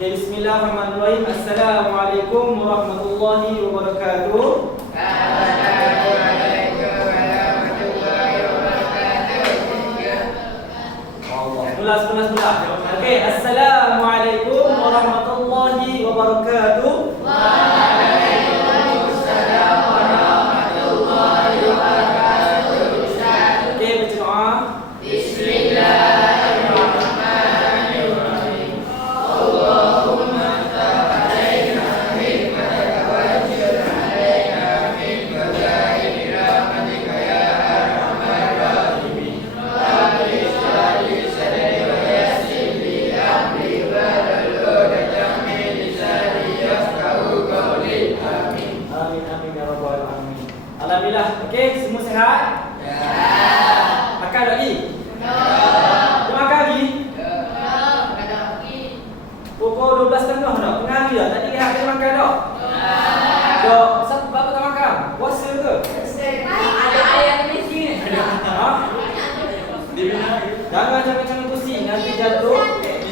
Okay, bismillahirrahmanirrahim. Assalamualaikum warahmatullahi wabarakatuh. Assalamualaikum warahmatullahi wabarakatuh. Allah. Mula. Okay, assalamualaikum warahmatullahi wabarakatuh. Waalaikumsalam warahmatullahi wabarakatuh. Okay, baca doa. Bismillahirrahmanirrahim. Allahumma ftah alaina hikmataka waj'al alaina min bagai rahmatika ya arhamar rahimin. Rabbi shrah li sadri wa yassir li amri wahlul 'uqdatam min lisani yafqahu qawli. Amin. Amin amin ya rabbal alamin. Alhamdulillah. Okay, semua sihat? Makan lagi? Dah makan lagi? Pukul 12.30 dah. Tengah hari dah. Tadi lihat dia makan dah. Dah. Sebab apa tak makan? Puasa ke? Ada ayam di sini. Ha? Jangan jangan kursi. Nanti jatuh.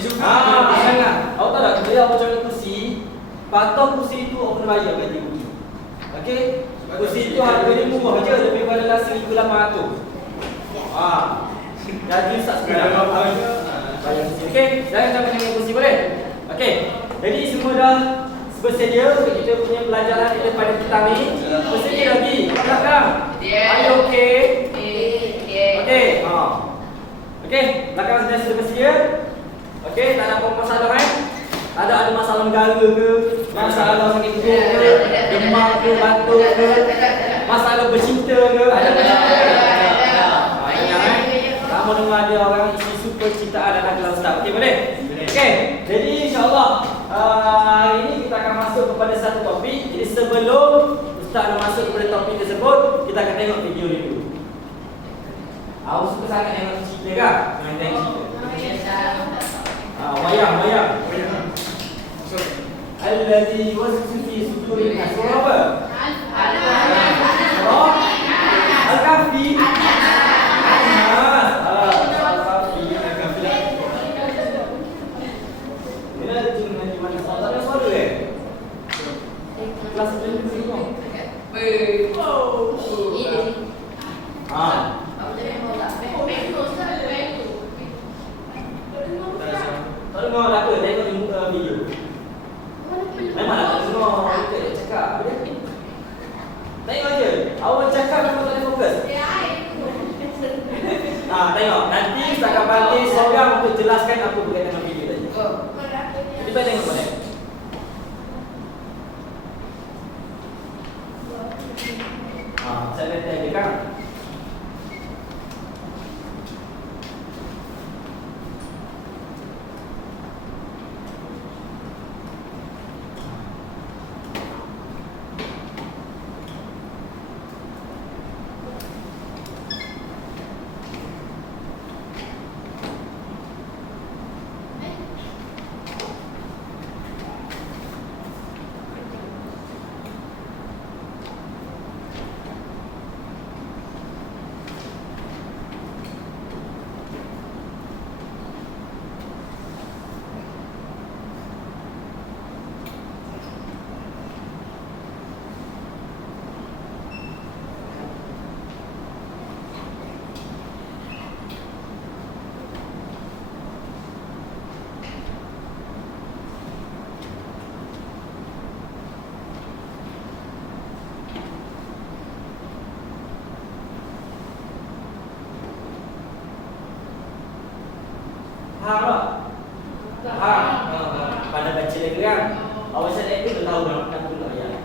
Jangan. Awak tahu tak? Bila awak jangan kursi, patut kursi itu awak kena bayar gaji rugi. Okey? Kursi itu harganya murah je, lebih pada lah 1,800. Jadi tak sebenarnya bayar kursi. Okey? Jangan kursi boleh? Okey. Jadi semua dah bersedia untuk kita punya pelajaran kita pada petang ni. Bersedia lagi? Belakang? Are you okay? Okey. Okey, belakang sudah bersedia? Okey, tak ada apa masalah kan? Ada masalah negara ke? Masalah sakit perut ke? Demam ke? Batuk ke? Masalah bercinta ke? Ada masalah? Ingat kan? Kamu dengar ada orang isu percintaan dan akhlak Ustaz. Okey, boleh? Okey, jadi insyaAllah hari ini kita akan masuk kepada satu topik. Jadi sebelum Ustaz nak masuk kepada topik tersebut, kita akan tengok video ni dulu. Awak suka sangat tengok cerita kan? Tengok cerita. Wayang. Alladhi yuwaswisu fi sudurin nas. Surah apa? Surah Al-Kahfi. Al-Kahfi. Bila ada cuma di mana soalan ada suara kelas sebelum ni semua. Tak dengar tak apa, tengok di muka video. Memang tak dengar kita cakap. Tengok je, awak cakap memang tak ada fokus. Tengok, nanti saya akan panggil seorang untuk jelaskan apa berkaitan dengan video tadi. Kita tengok boleh. Saya lihat aja kan. Faham tak? Faham? Pada baca lagi kan? Awak saya itu dah tahu dah pula ya.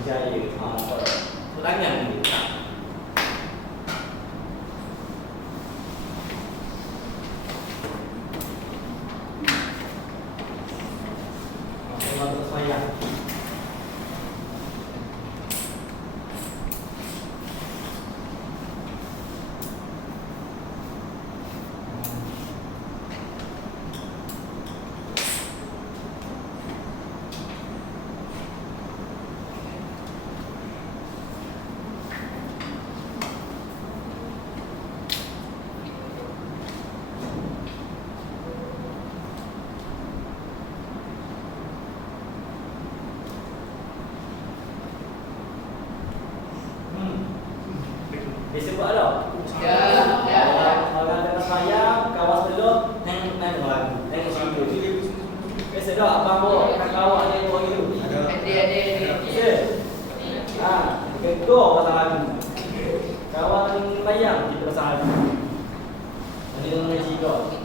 Berjaya. Tangan ni. Masuk semayang. Dia sebut tak? Orang tengah semayang, kawas dulu, tengok lagu, tengok situ. Biasa tak abang bawa kakak awak dia buat gitu? Ada. Biasa? Kedua pasang lagu. Kawan bayang kita pasang lagu. Ada yang mengaji juga.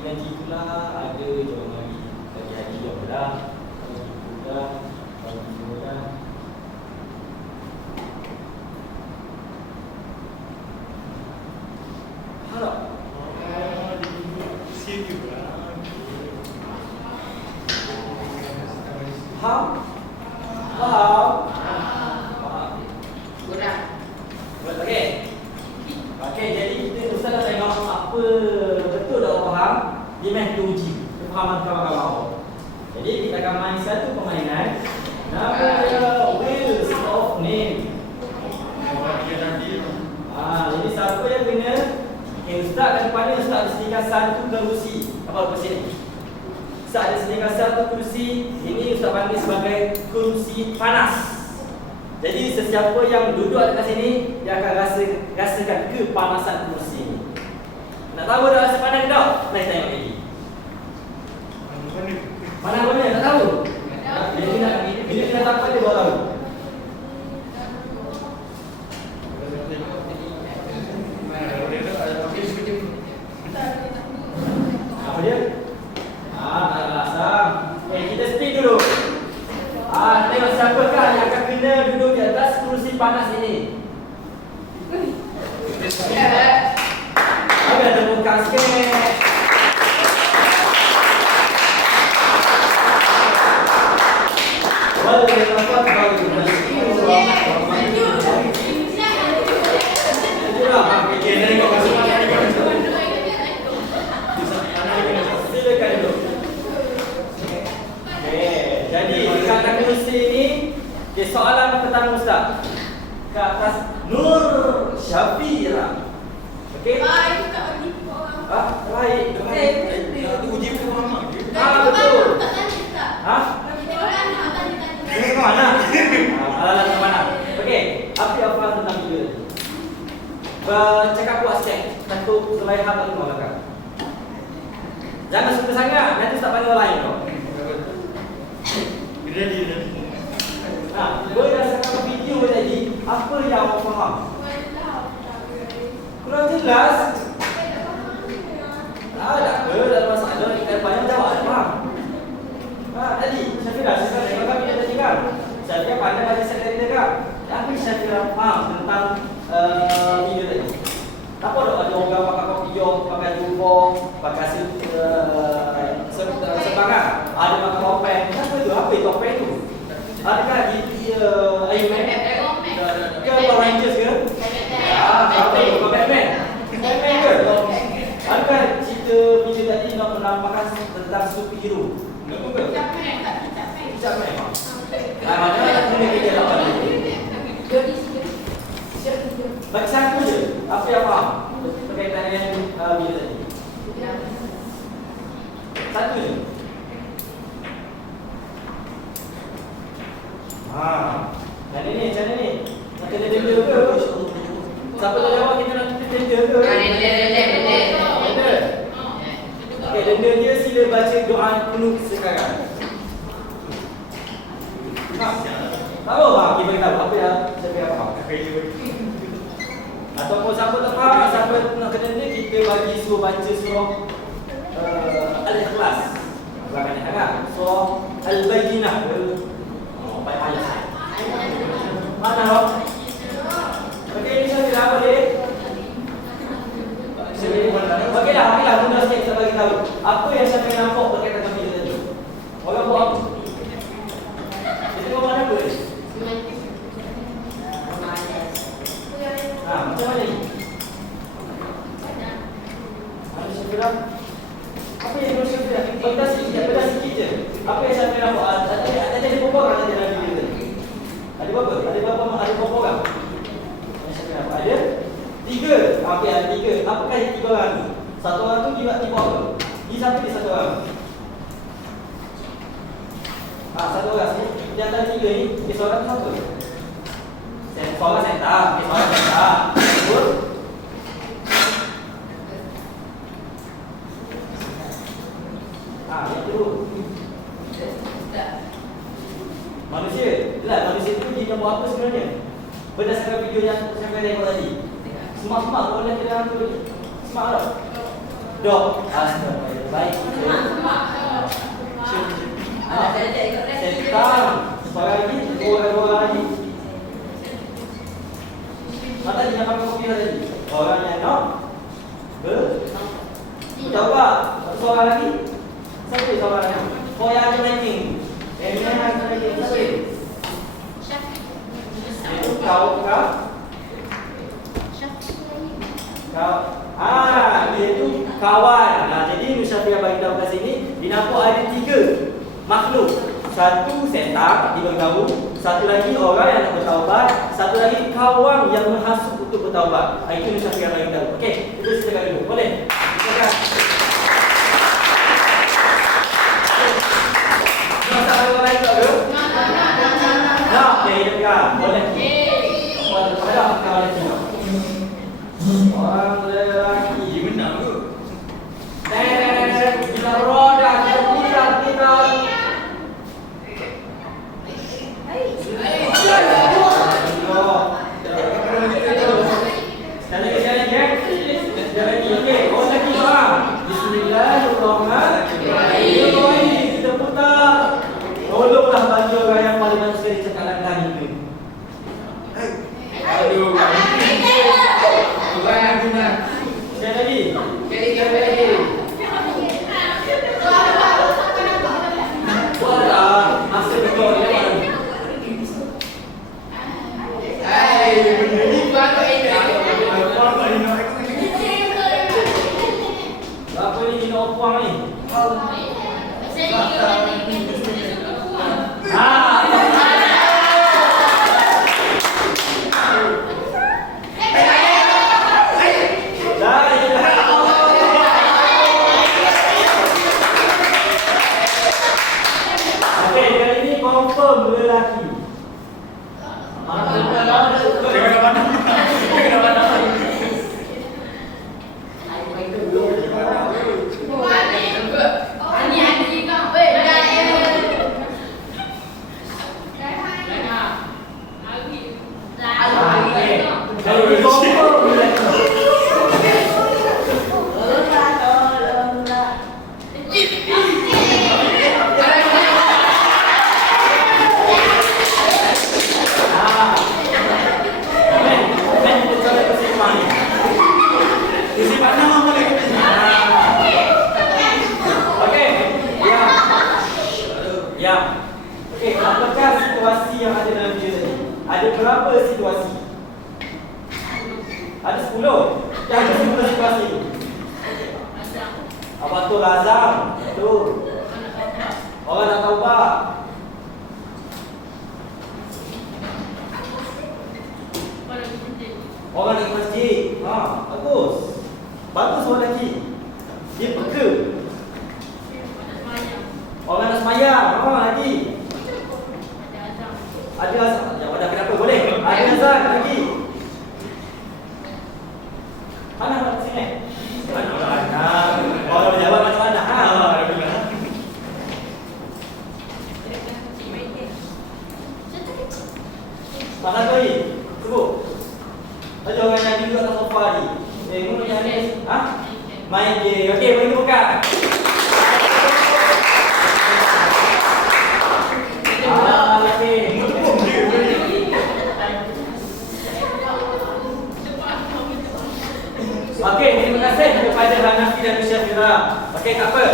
Ngaji pula ada je orang lagi. Bagi haji juga dah. Bagi ibu dah. Bagi ibu dah. Harap. Faham? Faham? Okey. Okey, jadi kita ustaz dah tengok apa betul tak orang faham. Dia main kita uji kefahaman kawan-kawan awak. Jadi kita akan main satu permainan nama Wheels of Name. Jadi siapa yang kena? Okay, ustaz kat depan ni ustaz ada sediakan satu kerusi. Apa kursi ni? Ustaz ada sediakan satu kerusi. Ini ustaz panggil sebagai kerusi panas. Jadi sesiapa yang duduk dekat sini dia akan rasakan kepanasan kerusi ni. Nak tahu dah rasa panas ke tak? Mari tengok lagi. Mana tak tahu? Bila kita dapat dia baru tahu. Apa dia? Tak rasa. Kita speed dulu. Tengok siapakah yang akan kena duduk di atas kerusi panas ini. Ada tepuk tangan sikit. Boleh dapat bagi. Silakan dulu. Jadi kata kerusi ini, soalan pertama ustaz. Ke atas Nur Syafira. Okey? Itu tak bagi orang. Baik. Itu uji pemahaman. Betul. Bagi orang nak tanya. Ini ke mana? Alalan ke mana? Okey, apa hafal tentang dia? Bercakap puas sikit. Satu Zulaiha tak tengok belakang. Jangan suka sangat, nanti tak panggil orang lain kau. Ready. Berdasarkan video tadi, apa yang awak faham? Kurang jelas? Tak apa, dalam masalah kita banyak jawab, faham? Tadi, Syafira tengok kami tadi kan? Syafira pandai baca sekretariat kan? Apa Syafira faham tentang video tadi? Tak apa ada orang pakai kopiah, pakai jumbo, pakai sebangan. Ada pakai topeng. Apa itu topeng itu? Adakah di Iron Man? Ke Power Rangers ke? Apa itu? Batman? Batman ke? Adakah cerita video tadi nak menampakkan tentang superhero? Betul ke? Capman. Mana kena kerja tak pandai? Bagi satu je, apa yang faham berkaitan dengan video tadi? Satu je. Dan ini macam ni. Nak kena Siapa tak jawab kita nak tulis denda ke? Denda. Okey, denda dia sila baca doa penuh sekarang. Tahu bang, kita beritahu apa ya? Siapa yang faham? Ataupun siapa tak faham, siapa nak kena denda, kita bagi suruh baca surah Al-Ikhlas. Belakang ni kan? Surah Al-Bayyinah. Oh, baik ayat. Mana bang? Okey, ini saya tidak boleh. Okeylah, mudah sikit saya bagi tahu. Apa yang saya nampak berkaitan dengan video tadi? Orang buat apa? Kita tengok mana boleh? Macam mana ni? Ada syukurlah. Apa yang perlu syukurlah? Benda sikit je. Apa yang saya nampak? Ada berapa orang ada dalam video tadi? Ada berapa? Ada berapa orang? Ada 3. Okey, ada 3. Apakah yang 3 orang ni? Satu orang tu tiba apa? Di satu orang. Satu orang ni. Di antara 3 ni, seorang tu siapa? Seorang sentak. Seorang sentak. Betul? Yang tu. Manusia. Jelas, manusia tu dia buat apa sebenarnya? Berdasarkan video yang saya tengok tadi. Semak-semak boleh kita dalam tu. Semak tak? Dok. Astagfirullah. Baik. Setan. Seorang lagi, dua lagi. Mata dia nak kopi tadi. Orang yang nak bertaubat. Seorang lagi. Siapa seorang lagi? Kau yang ada making. Yang ada making. Siapa? Kau dia tu kawan. Jadi Nusyafiah bagi tahu kat sini, dinampak ada 3 makhluk. Satu setan dia bergaul, satu lagi orang yang nak bertaubat, satu lagi kawan yang menghasut untuk bertaubat. Itu Nusyafiah bagi tahu. Okey, kita silakan dulu. Boleh? Silakan. Nak tak orang lain tak ke? Nak. Okey, dengar. Boleh. Ada kawan lagi nak? Orang lelaki Menang ke? Kita roda, kita Bismillahirrahmanirrahim. Kita putar. Tolonglah bagi orang yang paling manusia di cekalan kami itu. Aduh. Bukan guna. Sekali lagi. Wah, masih betul ya. Benda ni baru ini. Apa ni nak puang ni? Confirm lelaki. Apakah situasi yang ada dalam video tadi? Ada berapa situasi? Ada 10. Yang ada 10 situasi. Apa tu lazam? Betul. Orang nak taubat. Orang nak pergi masjid. Bagus. Bagus orang lagi. Dia peka. Orang nak semayang. Lagi. Ada azan. Ya, kenapa boleh? Ada azan lagi. Zahir. Sebut. Ada orang yang duduk atas sofa ni. Kamu yang ni. Ha? Main game. Okey, bagi buka. Okey. Okey, terima kasih kepada Hanafi dan Syafi'ah. Okey, tak apa.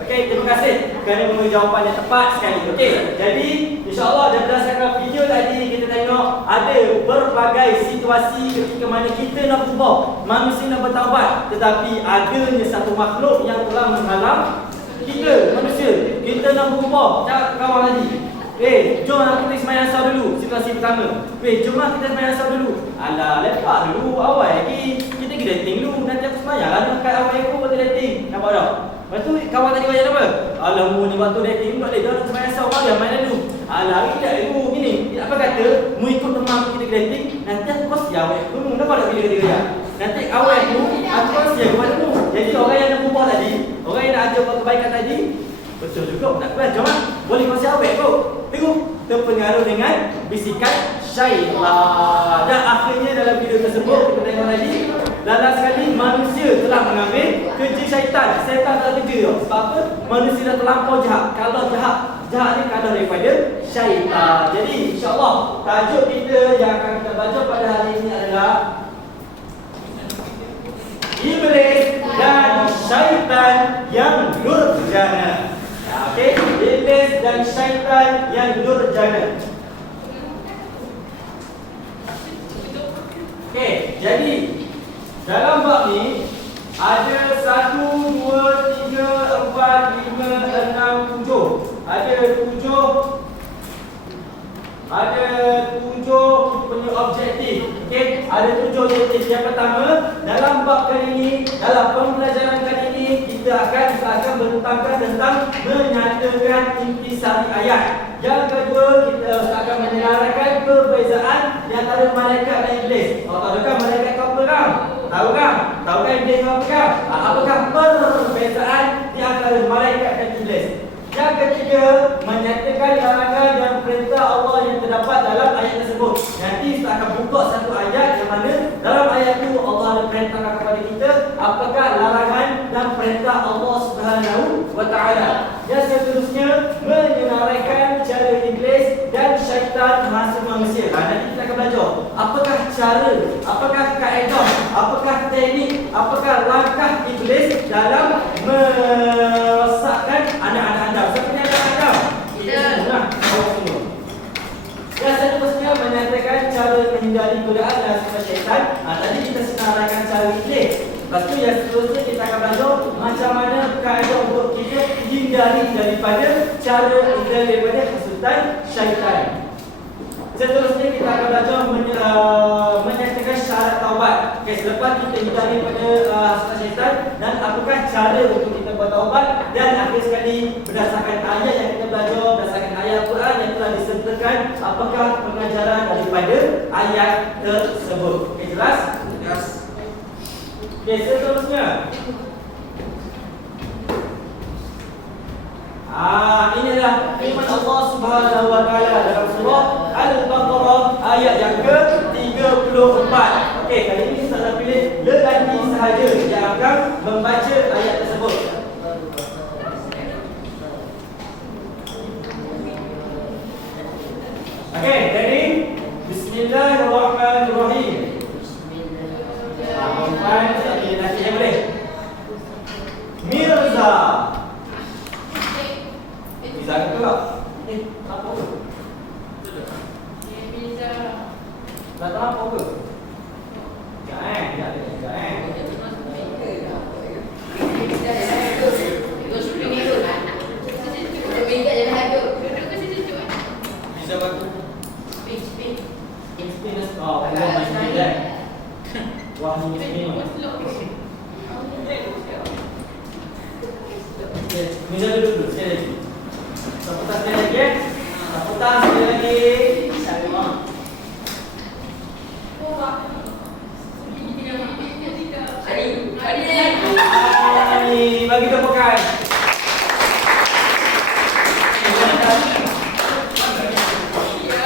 Okey, terima kasih kerana memberi jawapan yang tepat sekali. Okey, jadi insya-Allah berdasarkan video tadi kita tengok ada berbagai situasi ketika mana kita nak berubah, manusia nak bertaubat, tetapi adanya satu makhluk yang telah menghalang kita, manusia. Kita nak berubah. Cakap kawan tadi. Jom kita sembahyang asar dulu. Situasi pertama. Jom kita sembahyang asar dulu. Alah, lepak dulu. Awal lagi. Kita pergi dating dulu. Nanti aku sembahyang lah. Dekat awal aku waktu dating. Nampak tak? Lepas tu kawan tadi baca apa? Alah, mu ni waktu dating tak boleh. Jangan sembahyang asar awal. Main dulu. Alah, tidak dulu. Gini. Apa kata? Mu ikut teman kita dating. Nanti aku pasti awal aku. Nampak tak video dia? Nanti awal aku pasti aku pada mu. Jadi orang yang nak berubah tadi, orang yang nak ajar buat kebaikan tadi, betul juga. Nak kelas jom lah. Boleh kongsi awet tu. Tengok. Terpengaruh dengan bisikan syaitan. Dan akhirnya dalam video tersebut kita tengok tadi, last sekali manusia telah mengambil kerja syaitan. Syaitan tak kerja tau. Sebab apa? Manusia dah terlampau jahat. Kalau jahat ni kadar daripada syaitan. Jadi insya-Allah tajuk kita yang akan kita baca pada hari ini adalah Iblis dan syaitan yang durjana. Okey, iblis dan syaitan yang durjana. Okey, jadi dalam bab ni ada 1 2 3 4 5 6 7. Ada 7 punya objektif. Okey, ada 7 objektif. Yang pertama, dalam bab kali ini, dalam pembelajaran kali ini kita akan bertentangkan tentang menyatakan intisari ayat. Yang kedua, kita akan menyenaraikan perbezaan di antara malaikat dan iblis. Tahukah malaikat itu apa kan? Tahukah? Tahukah iblis itu apa kan? Apakah perbezaan di antara malaikat dan iblis? Yang ketiga, menyatakan larangan dan perintah Allah yang terdapat dalam ayat tersebut. Nanti kita akan buka satu ayat yang mana dalam ayat itu Allah ada perintahkan kepada kita apakah larangan dan perintah Allah Subhanahu wa taala. Yang seterusnya, menyenaraikan cara iblis dan syaitan menghasut manusia. Nanti kita akan belajar apakah cara, apakah kaedah, apakah teknik, apakah langkah iblis dalam merosakkan anak-anak anda. Siapa ni anak-anak? Kita semua. Yang seterusnya menyatakan cara menghindari godaan dan sifat syaitan. Tadi kita senaraikan cara iblis. Lepas tu yang seterusnya kita akan belajar macam mana kaedah untuk kita hindari daripada cara daripada hasutan syaitan. Seterusnya kita akan belajar menyatakan syarat taubat. Okey, selepas kita hindari pada hasutan syaitan dan apakah cara untuk kita bertaubat, dan akhir sekali berdasarkan ayat yang kita belajar, berdasarkan ayat Quran yang telah disertakan, apakah pengajaran daripada ayat tersebut. Okey, jelas? Jelas. Okey, seterusnya. Inilah firman Allah Subhanahu wa taala dalam surah Al-Baqarah ayat yang ke-34. Okey, kali ini saya pilih Leganti sahaja yang akan membaca ayat tersebut. Okey, jadi Bismillahirrahmanirrahim. Nanti yang boleh. Mirza. Mirza ke tak? Apa ke? Mirza. Tak tahu apa ke? Jangan, tidak ada jangan. Mirza batu. Oh, masih ada. Wah, ini memang. Mirza dulu, sekali lagi. Saputan sekali lagi. Saputan sekali lagi. Salam. Bagi tepukan.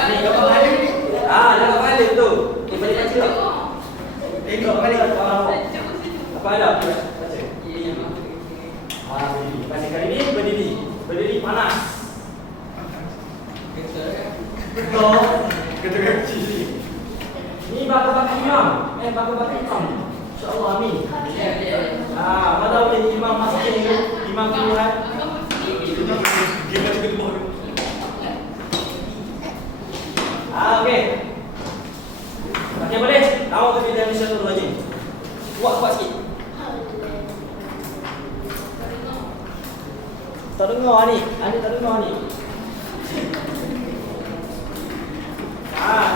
Ni dapat balik. Dapat balik. Ini bakal imam. Bakal imam. InsyaAllah amin. Mana boleh imam masjid ni? Imam Tuhan. Okey. Okey boleh. Tahu ke kita Malaysia tu rajin. Kuat sikit. Tak dengar ni. Ani tak dengar ni.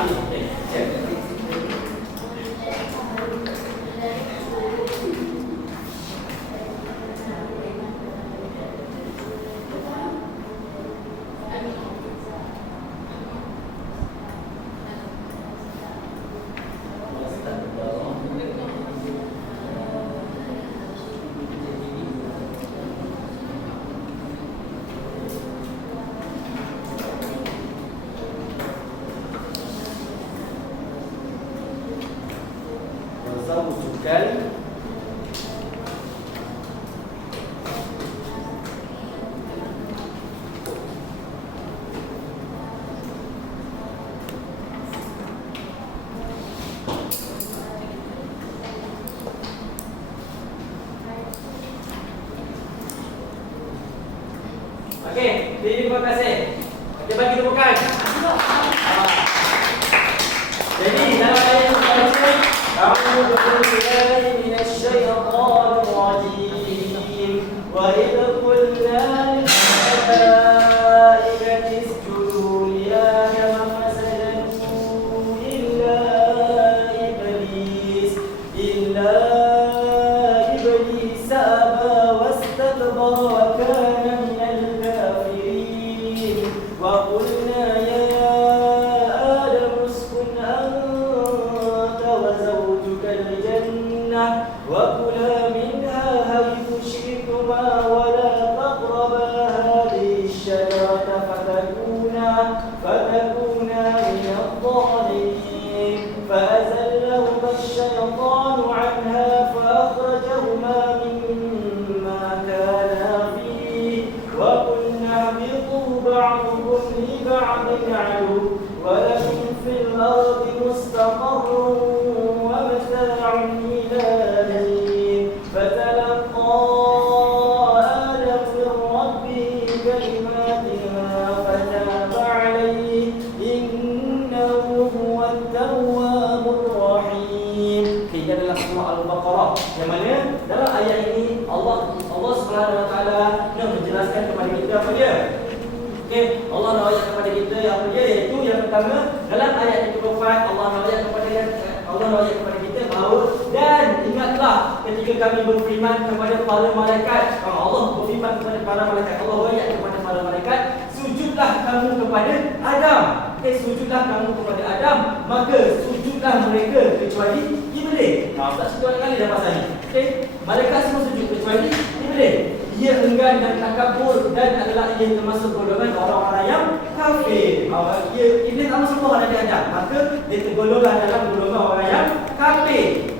Ni. Okey. Check. Rujukan okey, terima kasih. Okey, bagi tepukan. Jadi dalam ayat yang kita baca, أعوذ بالله من الشيطان الرجيم وإذ قلنا للملائكة اسجدوا لآدم فسجدوا إلا إبليس أبى واستكبر وكان من الكافرين وقلنا يا آدم اسكن أنت وزوجك الجنة وكلا منها حيث شئتما ولا تقربا هذه الشجرة فتكونا من الظالمين فأزلهما الشيطان عنها فأخرجهما مما كانا فيه وقلنا اهبطوا بعضكم لبعض عدو ولكم في الأرض مستقر ومتاع إلى حين فتلقى آدم من ربه كلمات فتاب عليه إنه هو التواب الرحيم. Kita dalam surah Al-Baqarah yang mana dalam ayat ini Allah Subhanahu Wa Taala nak menjelaskan kepada kita apa dia? Okey, Allah nak ayat kepada kita apa dia? Iaitu yang pertama dalam ayat yang ke-4 Allah nak ayat kepada kita bahawa dan ingatlah ketika kami berfirman kepada para malaikat. Allah berfirman kepada para malaikat. Allah ayat kepada para malaikat, sujudlah kamu kepada Adam. Okey, sujudlah kamu kepada Adam, maka sujudlah mereka kecuali Iblis. Tak sujud kali dah pasal ni. Okey, malaikat semua sujud kecuali Iblis. Dia enggan dan takabur dan adalah ia termasuk golongan orang-orang yang kafir. Iblis sama semua Nabi Adam, maka dia tergolonglah dalam golongan orang yang kafir.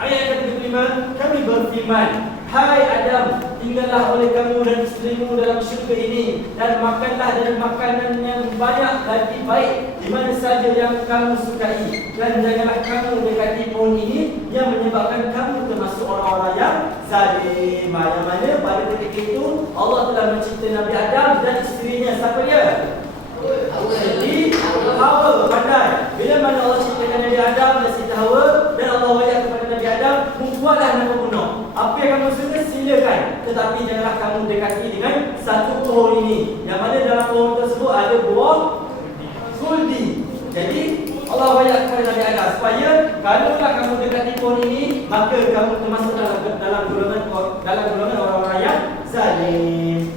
Ayat yang ke-5, kami berfirman, hai Adam, tinggallah oleh kamu dan isterimu dalam syurga ini dan makanlah dari makanan yang banyak lagi baik di mana saja yang kamu sukai dan janganlah kamu dekati pohon ini yang menyebabkan kamu termasuk orang-orang yang zalim. Yang mana pada ketika itu Allah telah mencipta Nabi Adam dan isterinya. Siapa dia? Siti Hawa. Pandai. Bila mana Allah ciptakan Nabi Adam dan Siti Hawa dan Allah wayang kepada Nabi Adam, buatlah nama bunuh. Apa yang kamu suka silakan, tetapi janganlah kamu dekati dengan satu pohon ini yang mana dalam pohon tersebut ada buah khuldi. Jadi Allah wayang kepada Nabi Adam supaya kalaulah kamu dekati pohon ini, maka kamu termasuk dalam golongan orang-orang yang zalim.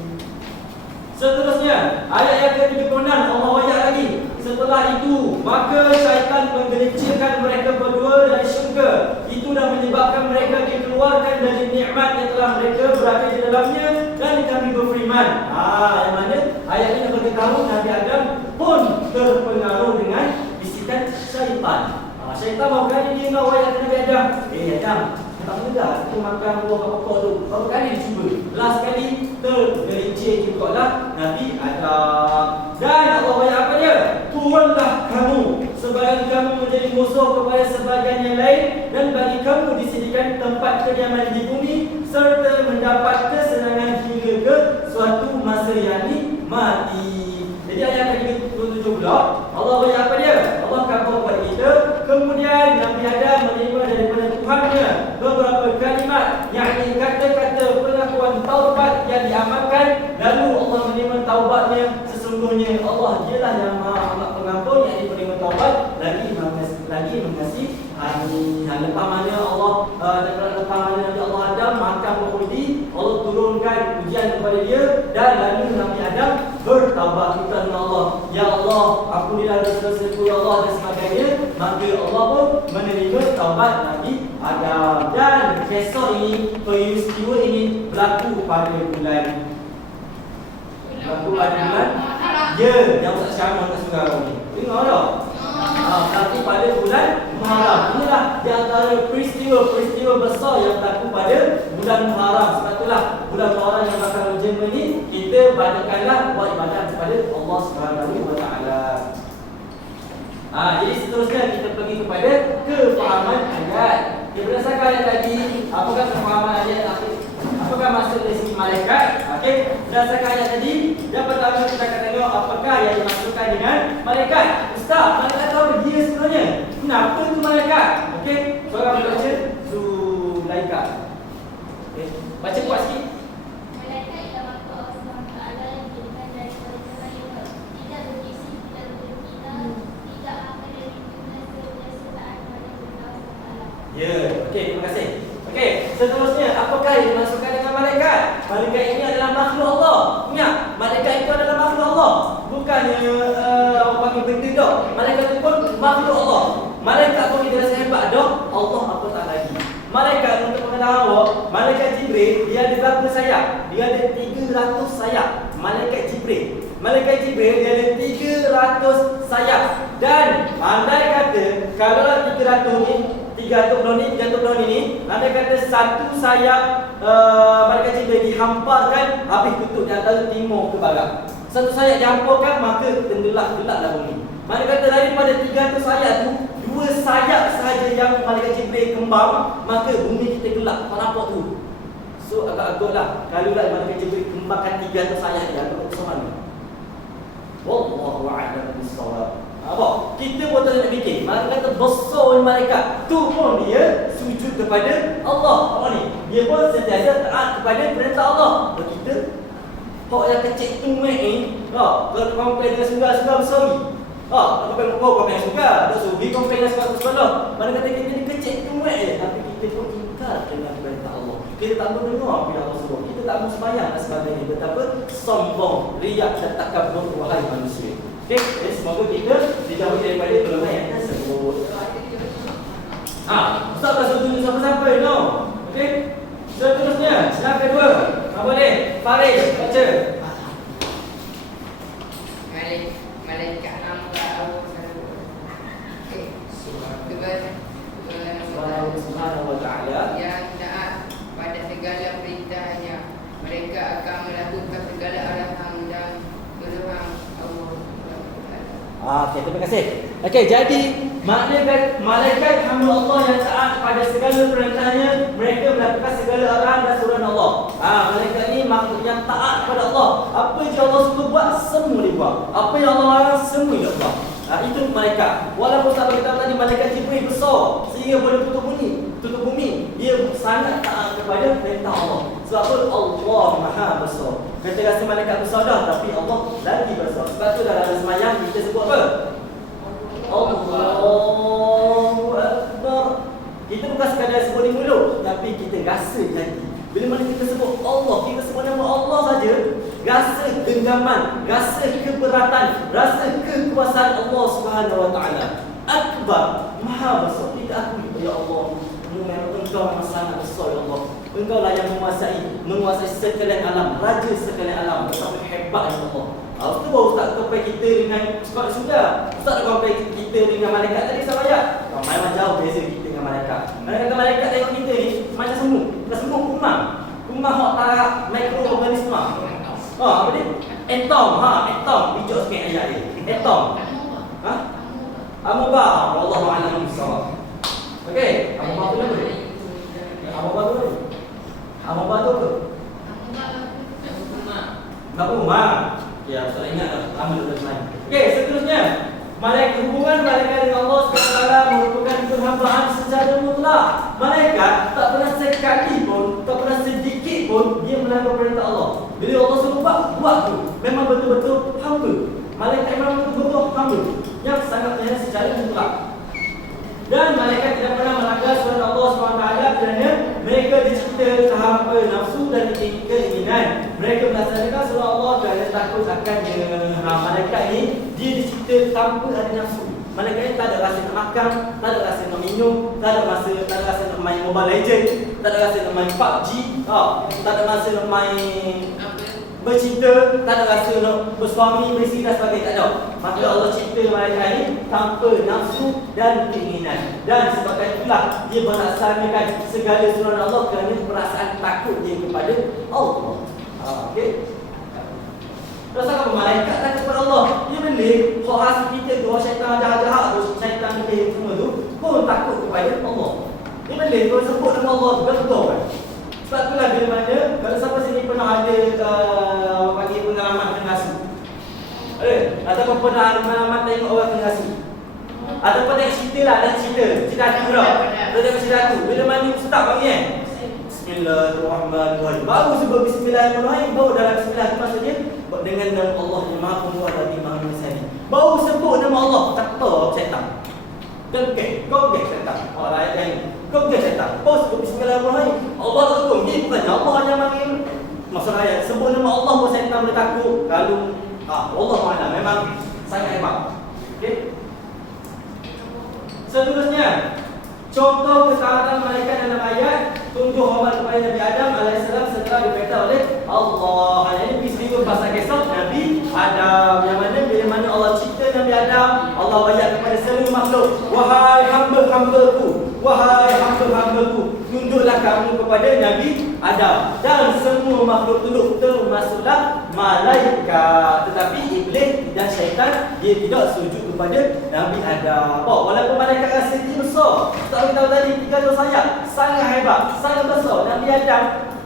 Seterusnya, ayat yang ke-36 Allah ayat lagi. Setelah itu, maka syaitan menggelincirkan mereka berdua dari syurga. Itu dah menyebabkan mereka dikeluarkan dari nikmat yang telah mereka berada di dalamnya. Dan kami berfirman. Yang mana ayat ini beritahu Nabi Adam pun terpengaruh dengan bisikan syaitan. Syaitan baru kali dia nak ayat Nabi Adam. Adam, tak mudah tu makan buah pokok tu. Berapa kali dicuba? Last kali tergelincir juga lah Nabi Adam. Dan Allah ayat apa dia? Turunlah kamu sebagian kamu menjadi musuh kepada sebagian yang lain, dan bagi kamu disediakan tempat kediaman di bumi serta mendapat kesenangan hingga ke suatu masa yang mati. Jadi ayat ke-37 pula Allah bagi apa dia? Allah kata kepada kita, kemudian Nabi Adam menerima daripada Tuhannya beberapa kalimat, yakni kata-kata pengakuan taubat yang diamalkan. Lalu Allah menerima taubatnya. Sesungguhnya Allah dialah yang Maha Amat Pengampun, yang diberi taubat lagi mengasihani. Lepas mana Allah lepas mana Nabi Allah Adam makan berhudi, Allah turunkan ujian kepada dia, dan lalu Nabi Adam bertaubat kepada Allah. Ya Allah, ampunilah dosa-dosaku ya Allah, dan sebagainya. Maka Allah pun menerima taubat Nabi Adam. Dan kisah ini, peristiwa ini berlaku pada bulan ya, yang Ustaz Syamah tak suka orang ni. Dengar tak? Berlaku pada bulan Muharram. Inilah di antara peristiwa-peristiwa besar yang berlaku pada bulan Muharram. Sebab itulah bulan Muharram yang bakal menjema ni, kita banyakkanlah buat ibadat kepada Allah SWT. Jadi seterusnya kita pergi kepada kefahaman ayat. Berdasarkan ayat tadi, apakah kefahaman ayat tadi? Apakah maksud dari segi malaikat? Okey, berdasarkan ayat tadi, yang pertama kita akan tengok apakah yang dimaksudkan dengan malaikat. Ustaz, malaikat tu apa dia sebenarnya? Kenapa itu malaikat? Okey, seorang baca Zulaika. Okey, baca kuat sikit. Malaikat ialah makhluk Allah SWT yang diberikan daripada cahaya, tidak berisi, tidak berkira, tidak akan dari dunia kebiasaan pada Allah SWT. Ya, okey, terima kasih. Okey, seterusnya apakah yang dimaksudkan dengan malaikat? Malaikat ini adalah makhluk Allah. Ingat, malaikat itu adalah makhluk Allah. Bukannya orang panggil benda dah. Malaikat itu pun makhluk Allah. Malaikat pun kita rasa hebat dah. Allah apa tak lagi. Malaikat, untuk pengetahuan awak, malaikat Jibril dia ada berapa sayap? Dia ada 300 sayap. Malaikat Jibril. Malaikat Jibril dia ada 300 sayap. Dan andai kata kalau 300 ni 300 ni, andai kata satu sayap malaikat Jibril dihamparkan, habis kutub di antara timur ke barat. Satu sayap dihamparkan, maka gelaplah bumi. Mana kata daripada 300 sayap tu, 2 sayap sahaja yang malaikat Jibril kembang, maka bumi kita gelap. Tak nampak tu. So agak-agaklah kalau malaikat Jibril kembangkan 300 sayap ni, agak besar mana? Wallahu a'lam bissawab. Apa? Kita pun tak nak fikir. Malaikat kata besar malaikat. Tu pun dia sujud kepada Allah. Apa ni? Dia pun sentiasa taat kepada perintah Allah. Kita hak yang kecil tu ni, kalau compare dengan surga besar ni. Kalau compare yang surga, tak sugi compare dengan surga. Mana kata kita ni kecil tu je, tapi kita pun ingkar dengan perintah Allah. Kita tak mau dengar apa yang Allah suruh. Kita tak mau sembahyang dan sebagainya. Betapa sombong, riak dan takabur wahai manusia. Okey, jadi semoga kita dijauhi daripada kelemahan yang tersebut. Ustaz tak suruh tunjuk siapa-siapa, no? Okey, seterusnya, slide kedua. Boleh, Farid, baca. Malaikat hamba Allah Okey, Subhanahu wa ta'ala yang taat pada segala perintahnya, mereka akan melakukan segala arahan dan tuduhan Allah. Okey, terima kasih. Okey, jadi malaikat hamba Allah yang taat pada segala perintahnya, mereka melakukan segala arahan dan suruhan Allah. Malaikat ni makhluk yang taat kepada Allah. Apa yang Allah suruh buat, semua dia buat. Apa yang Allah larang, semua dia buat. Itu malaikat. Walaupun sahabat kita tadi malaikat Jibril besar sehingga boleh tutup bumi, dia sangat taat kepada perintah Allah. Sebab Allah Maha Besar. Kita rasa malaikat besar dah, tapi Allah lagi besar. Sebab tu dalam sembahyang kita sebut apa? Allahu Akbar. Kita bukan sekadar sebut di mulut, tapi kita rasa lagi. Bila mana kita sebut Allah, kita sebut nama Allah saja, rasa genggaman, rasa keberatan, rasa kekuasaan Allah Subhanahu wa taala. Akbar, Maha Besar. Kita akui, ya Allah, Engkau memang sangat besar, ya Allah. Engkau lah yang menguasai sekalian alam, raja sekalian alam. Betapa hebatnya Allah. Itu baru Ustaz compare kita dengan sebab sudah. Ustaz nak compare kita dengan malaikat tadi sama ayat. Memang jauh beza kita dengan malaikat. Kata malaikat tengok kita ni macam semut. Bukan semut, kumang. Kumang hak tarak mikroorganisma. Apa dia? Atom. Atom. Bijak sikit ayat dia. Atom. Amubah, wallahu a'lam bissawab. Okey, amubah tu apa? Amubah tu apa? Amubah tu apa? Nak rumah. Ya, saya ingat dah. Lama dah main. Okey, seterusnya. Malaikat, hubungan malaikat dengan Allah SWT merupakan perhambaan secara mutlak. Malaikat tak pernah sekali pun, tak pernah sedikit pun dia melanggar perintah Allah. Bila Allah suruh buat tu. Memang betul-betul hamba. Malaikat memang betul-betul hamba yang sangat menyayang secara mutlak. Dan malaikat tidak pernah melanggar surat Allah SWT kerana mereka dicipta tanpa nafsu dan keinginan. Mereka melaksanakan surah Allah kerana takut akan malaikat ni dia dicipta tanpa ada nafsu. Malaikat ni tak ada rasa nak makan, tak ada rasa nak minum, tak ada rasa nak main Mobile Legend, tak ada rasa nak main PUBG, tak ada rasa nak main bercinta, tak ada rasa nak bersuami, beristeri dan sebagainya, tak ada. Maka Allah cipta malaikat ini tanpa nafsu dan keinginan. Dan sebabkan itulah dia melaksanakan segala suruhan Allah kerana perasaan takut dia kepada Allah. Okey. Rasa apa malaikat takut kepada Allah? Dia boleh khas kita tu syaitan jahat-jahat tu, syaitan kita semua tu pun takut kepada Allah. Dia boleh kalau sebut nama Allah betul kan? Sebab itulah bila mana kalau siapa sini pernah ada bagi pengalaman kena asu. Ataupun pernah pengalaman tengok orang kena asu. Ataupun tengok cerita lah, ada cerita tu dah. Kita tengok cerita tu. Bila mana start bagi Bismillahirrahmanirrahim. Baru sebut Bismillahirrahmanirrahim, baru dalam Bismillah tu maksudnya dengan nama Allah yang Maha Pemurah lagi Maha Penyayang. Baru sebut nama Allah, kata syaitan. Kau syaitan. Ayat yang ini. Kau syaitan. Baru sebut Bismillahirrahmanirrahim. Allah tak tahu. Ini bukan Allah yang panggil. Maksud ayat sebut nama Allah pun syaitan boleh takut. Kalau Allah mana memang sangat hebat. Okey. Seterusnya, contoh ketaatan malaikat dalam ayat tunjuk hormat kepada Nabi Adam AS setelah diperintah oleh Allah. Ini peristiwa pasal kisah Nabi Adam yang mana bila mana Allah cipta Nabi Adam, Allah bayar kepada seluruh makhluk, wahai hamba-hambaku, wahai hamba-hambaku, tunduklah kamu kepada Nabi Adam. Dan semua makhluk tunduk, termasuklah malaikat. Tetapi iblis dan syaitan dia tidak sujud kepada Nabi Adam. Walaupun malaikat rasa dia besar, tak tahu tadi 300 sayap, sangat hebat, sangat besar. Nabi Adam,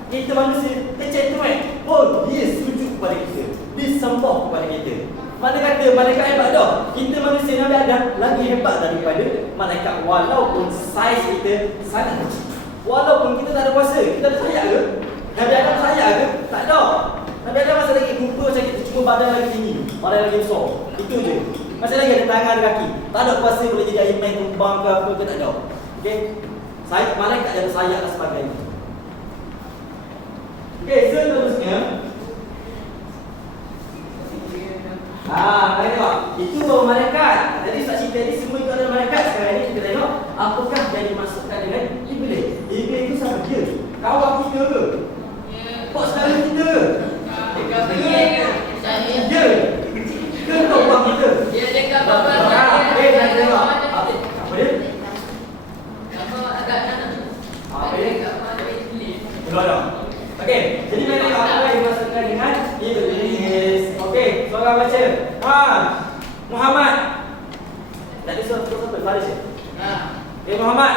kita manusia kecil tu pun dia sujud kepada kita, disembah kepada kita. Mana kata malaikat hebat dah, kita manusia Nabi Adam lagi hebat daripada malaikat. Walaupun saiz kita sangat kecil, walaupun kita tak ada kuasa, kita ada sayap ke? Nabi Adam sayap ke? Tak ada. Nabi Adam masih lagi rupa macam kita, cuma badan lagi tinggi, badan lagi besar. Itu je. Masih lagi ada tangan, ada kaki. Tak ada kuasa boleh jadi aiman, tumbang ke apa ke, tak ada. Okey. Sayap malaikat ada sayap dan sebagainya. Okey, seterusnya. Mari tengok. Itu baru malaikat. Tadi saksi tadi semua itu adalah malaikat. Sekarang ini kita tengok apakah yang dimasukkan dengan iblis. Iblis itu siapa dia? Kawan kita ke? Kok sekarang kita? Dia. Ke kawan kita? Dia dekat bapa. Kita tengok. Apa dia? Agak nak. Apa dia? Belum. Okey, jadi mana apa yang dimasukkan dengan iblis? Okey, seorang baca. Muhammad. Tadi siapa Faris? Muhammad.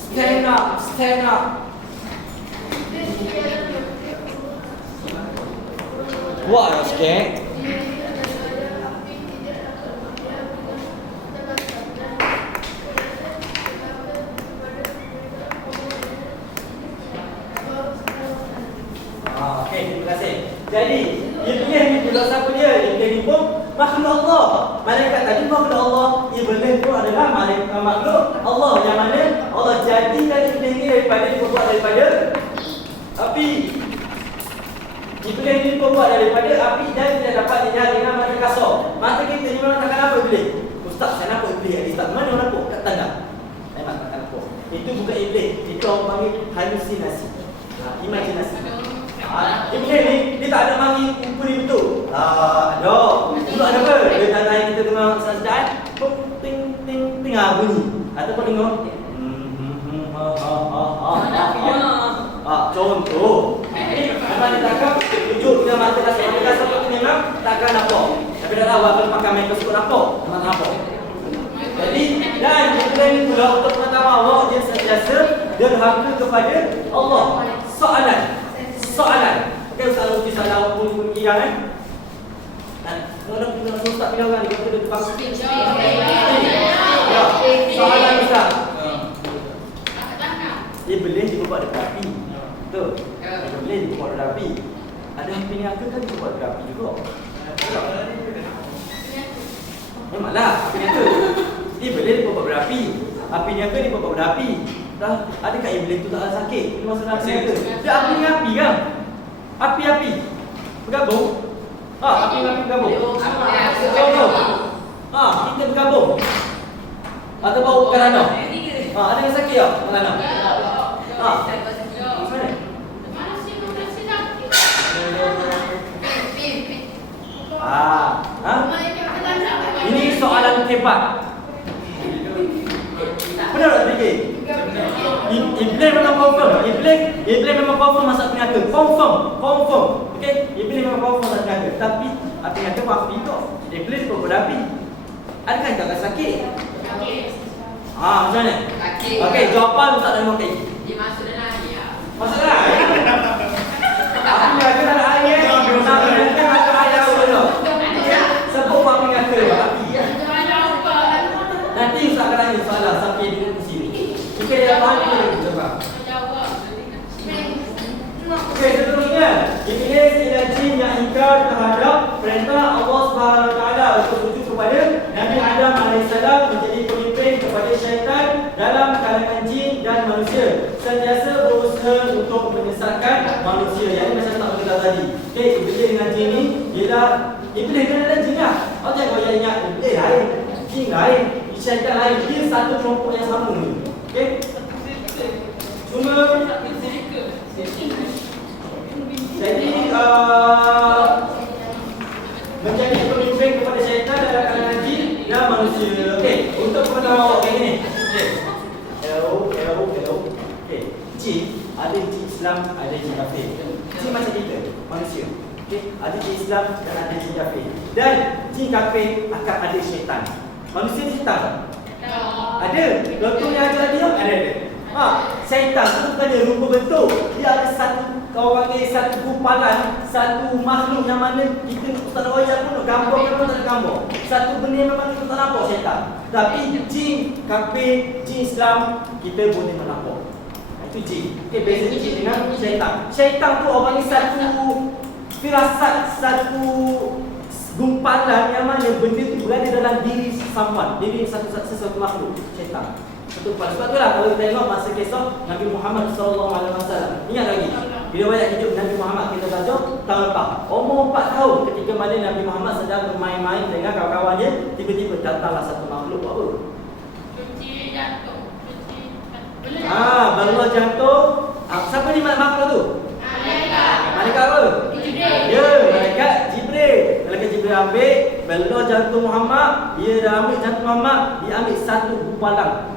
Stand up, stand up. What is that? Okey, terima kasih. Jadi, iblis ni pula siapa dia? Iblis ni pun makhluk Allah. Malaikat tadi makhluk Allah. Iblis pun adalah makhluk Allah yang mana Allah jadikan iblis ni dibuat daripada api. Iblis ni pun buat daripada api dan tidak dapat dilihat dengan mata kasar. Mata kita ni memang takkan nampak iblis. Ustaz, saya nampak iblis. Ustaz, mana orang nampak? Kat tanda. Memang takkan nampak. Itu bukan iblis. Itu orang panggil halusinasi. Imajinasi. Iblis ni dia tak ada mari upuri betul. Ada. Dulu ada apa? Dia tak naik kita tengah sajdah, ting ting ting bunyi. Ataupun dengar contoh. Memang dia takkan tunjuk dengan mata kasar itu memang takkan nampak. Tapi dah awal kalau pakai mikroskop nampak, mana nampak. Jadi dan Iblis ni pula untuk pengetahuan Allah dia sentiasa derhaka kepada Allah. Soalan. Okey, Ustaz Luki salah pun kira kan? Nak ustaz pilih orang dia kata tukang spin. Ya, soalan Ustaz. Iblis dibuat dekat api. Betul. Iblis dibuat dekat api. Ada api neraka kan dibuat dekat api juga. Memanglah api neraka. Iblis dibuat berapi. Api neraka dibuat berapi. Dah, adakah iblis tu tak ada sakit? Dia masuk dalam api neraka. Dia api dengan api kan? Api bergabung. Api dengan api bergabung. Kita bergabung. Atau bau kerana. Ada yang sakit tak? Kerana. Mana? Ini soalan hebat. Benar tak fikir? Iblis memang confirm. Iblis memang confirm masak neraka. Confirm. Okey, iblis memang confirm masak neraka. Tapi api neraka pun api tu. Iblis pun berapi. Adakah tak sakit? Macam mana? Okey, jawapan Ustaz dah okey. Dia masuk dalam air. Masuk dalam air. Api neraka dalam air. Api neraka masuk air dulu. Sebab api neraka api. Nanti Ustaz akan tanya soalan sampai di sini. Okey, dia faham ke? Coba. Okey, seterusnya, Iblis ialah jin yang ingkar terhadap perintah Allah Subhanahu Wa Taala untuk sujud kepada Nabi Adam alaihissalam menjadi pemimpin kepada syaitan dalam kalangan jin dan manusia. Sentiasa berusaha untuk menyesatkan manusia. Yang ini macam tak berkata tadi. Okey, Iblis dengan jin ni ialah Iblis kan adalah jin lah. Awak jangan kau ingat Iblis lain, jin lain, syaitan lain. Dia satu kelompok yang sama ni. Okey. Cuma jadi menjadi pemimpin kepada syaitan dalam kalangan jin dan manusia. Okey, untuk pengetahuan awak kayak gini. Okey. Hello. Okey. Jin, ada jin Islam, ada jin kafir. Jin macam kita, manusia. Okey, ada jin Islam dan ada jin kafir. Dan jin kafir akan ada syaitan. Manusia ni syaitan. Ada. Doktor yang ajar dia ada. Syaitan tu bukannya rupa bentuk. Dia ada satu, kau panggil satu gumpalan, satu makhluk yang mana kita Ustaz Wayah pun nak gambar kan tak gambar. Satu benda memang kita tak nampak syaitan. Tapi jin kafir, jin Islam kita boleh menampak. Itu jin. Okey, beza jin dengan syaitan. Syaitan tu orang ni satu firasat, satu gumpalan yang mana benda tu berada dalam diri someone, diri sesuatu makhluk, syaitan. Sebab itulah kalau kita tengok masa kisah Nabi Muhammad SAW. Ingat lagi bila banyak hidup Nabi Muhammad kita baca tahun lepas umur 4 tahun ketika mana Nabi Muhammad sedang bermain-main dengan kawan-kawannya, tiba-tiba datanglah satu makhluk apa? Cuci jantung. Belah jantung. Siapa ni makhluk tu? Malaikat apa? Ya, malaikat Jibril. Malaikat Jibril ambil belah jantung Muhammad, dia dah ambil jantung Muhammad, dia ambil satu gumpalan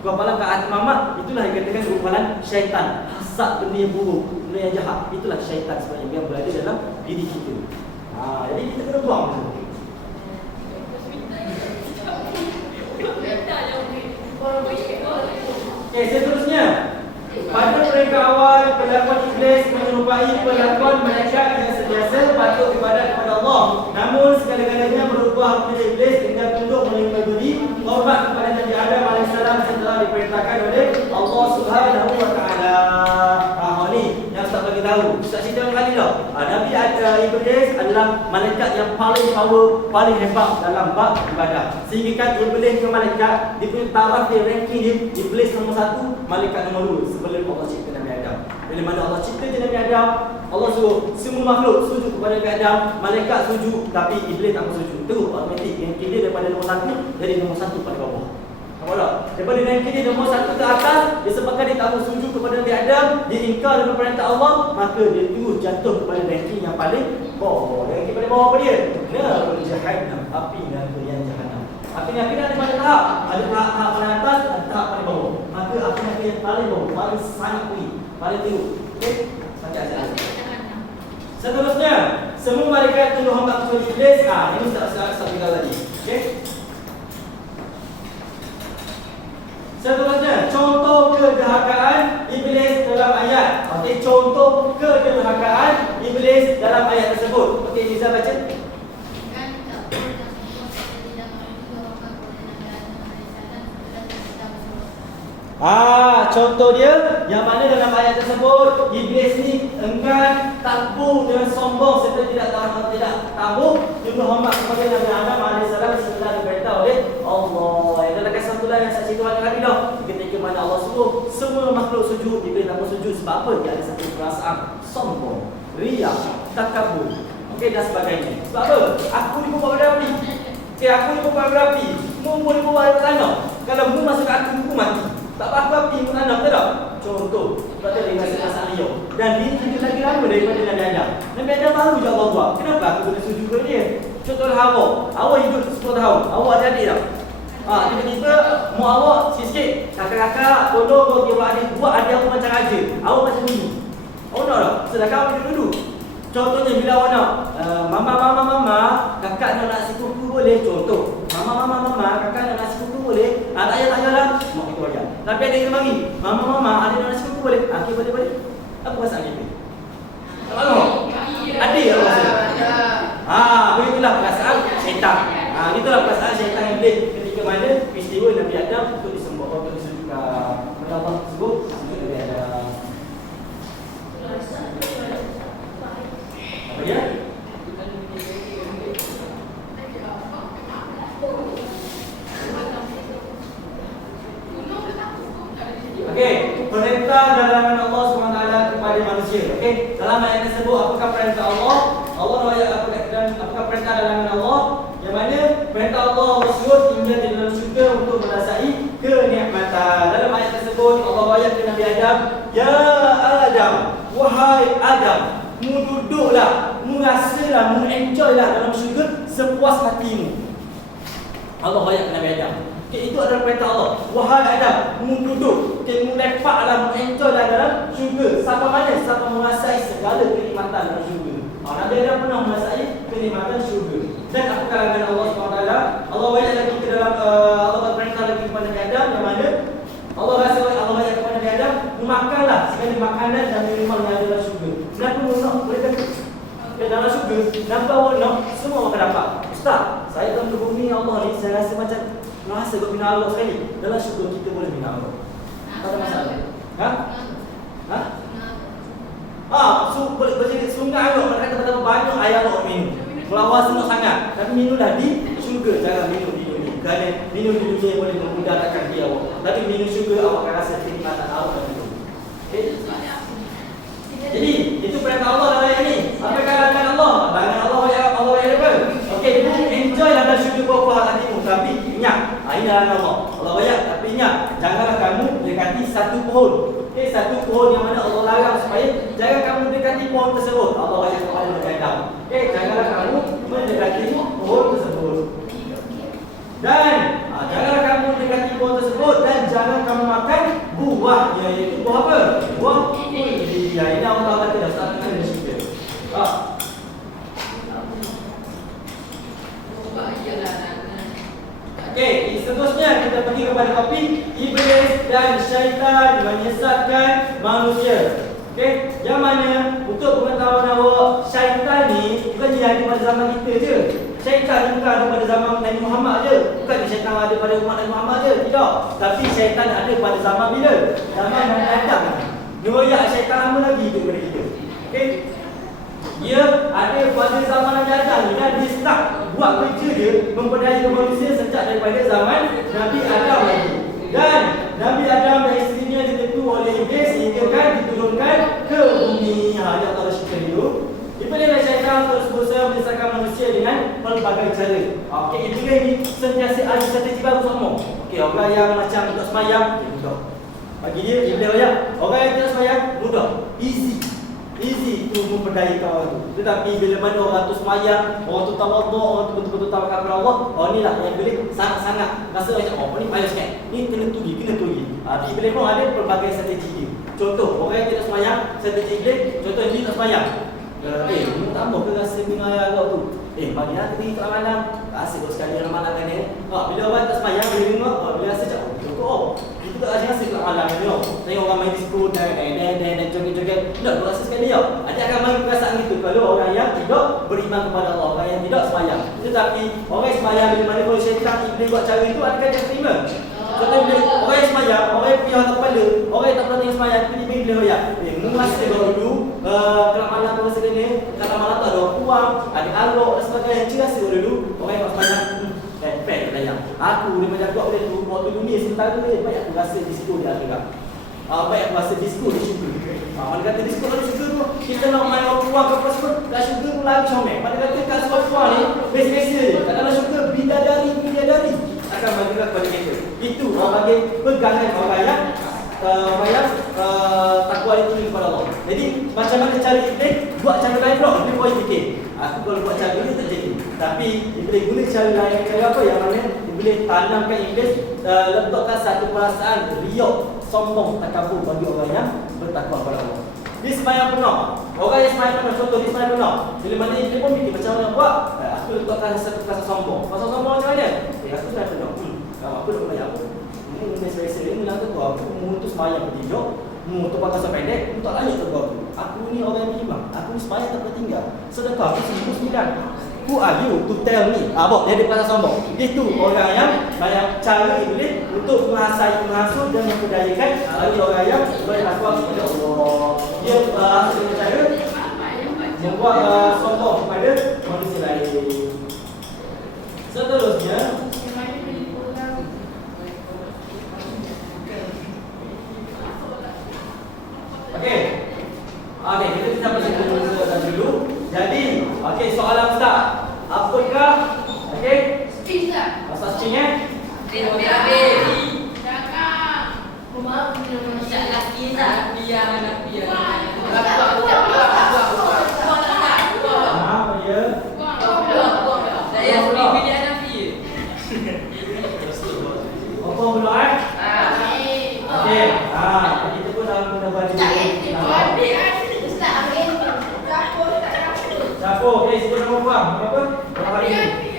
ke hati Muhammad. Itulah yang dikatakan gumpalan syaitan. Hasad benda yang buruk, benda yang jahat. Itulah syaitan sebenarnya yang berada dalam diri kita. Jadi kita kena buang tu. Okey, seterusnya. Pada mereka awal, perlakuan iblis menyerupai perlakuan malaikat yang sentiasa patuh ibadat kepada Allah. Namun segala-galanya berubah kepada iblis dengan tunduk menyembah diri, hormat kepada Nabi Adam alaihissalam setelah diperintahkan oleh Allah Subhanahu Wa Taala. Ni yang Ustaz bagi tahu. Ustaz cerita kali dah. Nabi Iblis adalah malaikat yang paling power, paling hebat dalam bab ibadah. Sehingga kan iblis dengan malaikat dia punya taraf dia, ranking dia, iblis nombor 1, malaikat nombor 2 sebelum Allah cipta Nabi Adam. Bila mana Allah cipta Nabi Adam, Allah suruh semua makhluk sujud kepada Nabi Adam, malaikat sujud, tapi iblis tak sujud. Terus automatik ranking dia daripada nombor 1 jadi nombor 1 pada bawah. Nampak tak? Daripada ranking dia nombor 1 ke atas, disebabkan dia tak sujud kepada Nabi Adam, dia ingkar dengan perintah Allah, maka dia terus jatuh kepada ranking yang paling bawah. Ranking paling bawah apa dia? Neraka Jahannam, api neraka yang Jahannam. Api neraka ada banyak tahap. Ada tahap paling atas, ada tahap paling bawah. Maka api neraka yang paling bawah, paling sangat tinggi, paling teruk. Okey? Baca saja. Seterusnya, semua malaikat tunduk hormat kecuali iblis. Ini tak tinggal lagi. Okey. Seterusnya, contoh kedurhakaan iblis dalam ayat. Okey, contoh kedurhakaan iblis dalam ayat tersebut. Okey, Liza baca. Contoh dia yang mana dalam ayat tersebut iblis ni enggan, takbur dengan sombong serta tidak tahu juga hormat kepada Nabi Adam alaihissalam setelah diberitahu oleh Allah. Adalah satu yang saksi Tuhan kami dah. Ketika mana Allah suruh semua makhluk sujud, iblis tak sujud sebab apa? Dia ada satu perasaan sombong, riya, takabur, okey dan sebagainya. Sebab apa? Aku ni buat berapi. Okey, aku ni buat berapi. Mu ni buat tanah. Kalau mu masuk ke aku mati. Tak apa-apa api pun anak tak? Contoh, sebab dia rasa rasa dia. Dan dia hidup lagi lama daripada Nabi Adam. Nabi Adam baru je Allah buat. Kenapa aku boleh sujud ke dia? Contoh Hawa. Hawa hidup 10 tahun. Awak ada adik tak? Tiba-tiba mu awak sikit-sikit. Kakak-kakak, tolong dia buat adik aku macam raja. Awak macam ni. Awak nak tak? Sedangkan awak hidup dulu. Contohnya bila awak nak Mama, kakak nak nasi kuku boleh? Contoh, Mama, kakak nak nasi kuku boleh? Tak payah lah. Mak kita ajar. Tapi ada yang bagi, Mama, ada nak nasi kuku boleh? Okey, boleh. Apa perasaan kita? Tak mahu? Ada ya rasa? Begitulah perasaan syaitan. Itulah perasaan syaitan yang boleh ketika mana peristiwa Nabi Adam untuk disembah, untuk disujudkan. Allah tersebut sujud Nabi Adam. Apa dia? Okey, perintah dalam nama Allah SWT kepada manusia. Okey, dalam ayat tersebut apakah perintah Allah? Allah apakah perintah dalam nama Allah? Yang mana perintah Allah tersebut tinggal di dalam syurga untuk merasai kenikmatan. Dalam ayat tersebut Allah ayat ke Nabi Adam, "Ya Adam, wahai Adam, mu duduklah, mu rasalah, mu enjoylah dalam syurga sepuas hatimu." Allah ayat ke Nabi Adam. Okay, itu adalah perintah Allah. Wahai Adam, mu duduk, mu lepaklah, mu enjoylah dalam syurga. Sampai mana? Sampai menguasai segala kenikmatan dalam syurga. Nabi Adam pernah menguasai kenikmatan syurga. Dan apakah langgan Allah SWT? Allah ayat lagi ke dalam Allah berperintah lagi kepada Nabi Adam yang mana Allah ayat kepada Nabi Adam, makanlah segala makanan dan minuman yang ada dalam syurga. Kenapa mu nak? Boleh kata dalam syurga, kenapa awak nak? Semua akan dapat. Ustaz, saya dalam bumi Allah ni, saya rasa macam rasa buat bina Allah sekali. Dalam syurga kita boleh bina Allah. Tak ada masalah. Boleh berjadi sungai Allah. Mereka kata betapa banyak air Allah minum. Melawar senang sangat. Tapi minumlah di syurga. Jangan minum di dunia. Kerana minum di dunia boleh memudaratkan dia awak. Tapi minum syurga awak akan rasa kenikmatan awak dan itu. Okay? Jadi, itu perintah Allah dalam ayat ini. Apa katakan Allah? Tangan Allah ayat apa? Okey, enjoy dalam syurga buah-buah hatimu. Tapi ingat, ini dalam Allah. Allah ayat, tapi ingat, janganlah kamu dekati satu pohon. Okey, satu pohon yang mana Allah larang supaya jangan kamu dekati pohon tersebut. Allah ayat kepada Nabi Adam. Okey, janganlah kamu mendekati pohon tersebut. Dan janganlah kamu dekati pohon tersebut dan jangan kamu makan buahnya. Iaitu buah apa? Buah kulli. Ini Allah Taala tidak salah dengan syurga. Okey, seterusnya kita pergi kepada topik iblis dan syaitan menyesatkan manusia. Okey, yang mana untuk pengetahuan awak, syaitan ni bukan dia ada pada zaman kita je. Syaitan ni bukan ada pada zaman Nabi Muhammad je. Bukan syaitan ada pada umat Nabi Muhammad je. Tidak. Tapi syaitan ada pada zaman bila? Zaman Nabi Adam. Riwayat syaitan lama lagi hidup pada kita. Okey. Dia ada pada zaman Nabi Adam dan dia start buat kerja dia memperdaya manusia sejak daripada zaman Nabi Adam lagi. Dan Nabi Adam dan isterinya ditentu oleh iblis sehingga kan diturunkan ke bumi. Yang Allah cerita dulu. Iblis syaitan terus berusaha menyesatkan manusia dengan pelbagai cara. Okey, iblis ni sentiasa ada strategi baru semua. Okey, orang yang macam untuk sembahyang, mudah. Bagi dia iblis ayat, orang yang tidak sembahyang mudah, easy tu memperdaya kawan tu. Tetapi bila mana orang tu sembahyang, orang tu tawaduk, orang tu betul-betul tawakal kepada Allah, inilah yang boleh sangat-sangat rasa macam ni payah sikit. Ni kena tugi. Iblis pun ada pelbagai strategi dia. Contoh, orang yang tidak sembahyang, strategi iblis, contoh dia tak sembahyang. Mu tak mau ke rasa dengan ayah kau tu? Bagi aku pergi ke malam. Asyik kau sekali malam kan ni. Bila orang tak semayang, bila tengok, bila rasa macam, cukup. Itu tak asyik ke malam ni. Tengok orang main disco dan joget-joget. Tak, kau rasa sekali tau. Ada akan main perasaan gitu. Kalau orang yang tidak beriman kepada Allah, orang yang tidak semayang. Tetapi orang yang semayang bila mana kalau syaitan iblis buat cara itu, adakah dia terima? Contoh bila orang yang semayang, orang yang pergi hantar kepala, orang yang tak pernah tengok semayang, tiba-tiba dia royak. Mu rasa kau dulu, kalau malam kau rasa ni, kalau malam tu ada uang, ada alok dan sebagainya. Cik rasa kau dulu, orang yang tak semayang, fair layang. Aku dia macam kuat benda tu, waktu dunia sementara ni, baik aku rasa disco di akhirat. Baik aku rasa disco di syurga. Mana kata disco di syurga tu, kita nak main uang ke apa semua, kat syurga tu lagi comel. Mana kata kat sekolah ni, biasa-biasa je. Kat dalam syurga, bidadari akan bagikan kepada kita. Itu orang bagi pegangan orang yang takwa itu kepada Allah. Jadi macam mana cara iblis buat cara lain pula, dia boleh fikir. Aku kalau buat cara ni tak jadi. Tapi iblis guna cara lain, cara apa yang mana iblis tanamkan iblis letakkan satu perasaan riak, sombong, takabur bagi orang yang bertakwa kepada Allah. Dia sembahyang penuh. Orang yang sembahyang penuh, contoh dia sembahyang penuh. Bila mana dia pun fikir macam mana buat. Aku letakkan satu perasaan sombong. Perasaan sombong macam mana? Aku sembahyang penuh. Aku nak sembahyang apa? Ini biasa-biasa ni nak tahu aku mu tu sembahyang bertidur, mu tu pakai sandal pendek, mu tak lanjut tegur aku. Aku ni orang yang beriman. Aku ni sembahyang tak pernah tinggal. Sedekah aku 99. Who are you to tell me? Dia ada perasaan sombong. Itu orang yang banyak cara iblis untuk menghasut dan memperdayakan bagi orang yang bertakwa kepada Allah. Dia dengan cara membuat sombong kepada manusia lain. Seterusnya, Okey, kita bisa baca dulu. Jadi, soalan Ustaz. Apakah Speech lah. asas cingnya? Jangan. Rumah punya masalah kita. Apa dia? Apa pula Okey. Kita pun dalam benda baju. Siapa? Okey, sebut nama puan. Apa? Berapa hari ni?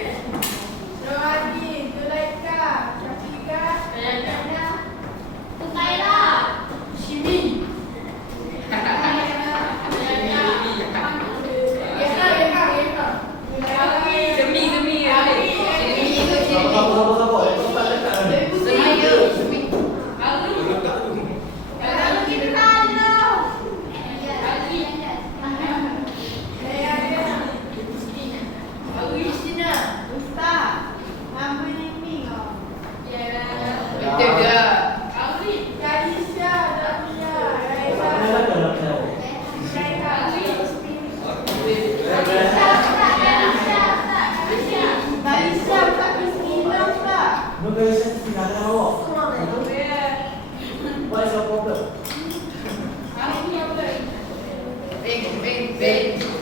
What is your problem?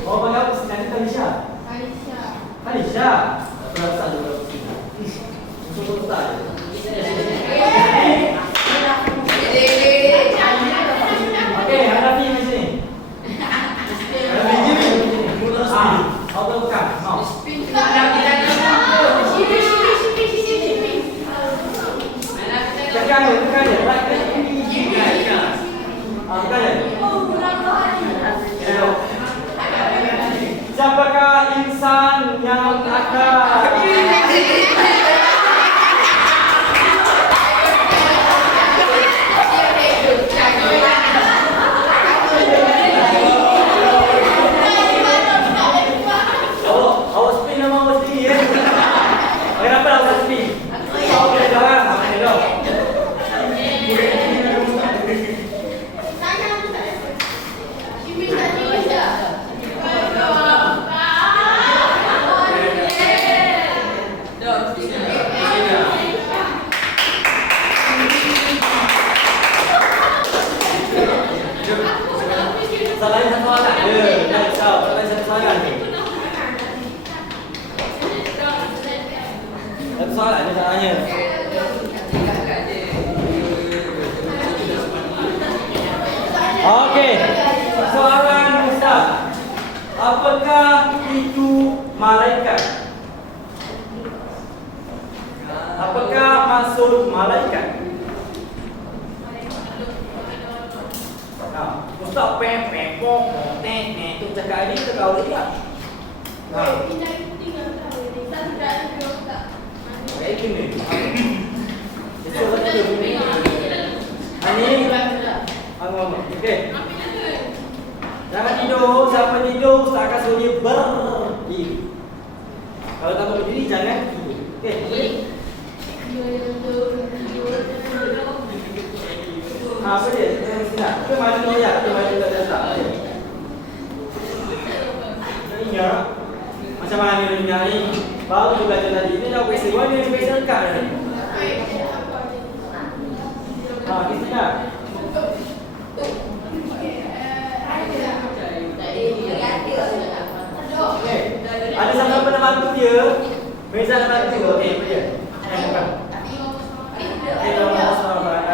Oh, panggil apa? Sinani Talisha? Talisha? Aku rasa ada orang Sinani. Untuk tak ada. Okey, hadapi di sini. Hadapi di sini. Kau tahu bukan? No. Tekan dia. Right, siapakah insan yang akan awak spin nama awak sendiri ya? Kenapa awak spin? Awak boleh jangan, makan dia dong. Soalan satu soalan. Dah tahu. Soalan satu soalan. Satu soalan dia tanya. Okey. Soalan Ustaz. apakah itu malaikat? Apakah maksud malaikat? Ustaz pepek pok nek tu cakap ini kau lihat. Baik ni. Itu betul. Ani. Okey. Jangan tidur, siapa tidur Ustaz akan suruh dia berdiri. Kalau tak berdiri jangan tidur. Okey. Apa dia? Kita maju ya, kita maju dah tak. Ingat macam mana ni ni? Baru juga tadi ini dah peristiwa ni special card ni. Kita nak. Okay. Ada siapa pernah bantu dia? Meza nak bantu. Okey, apa dia? Allah SWT.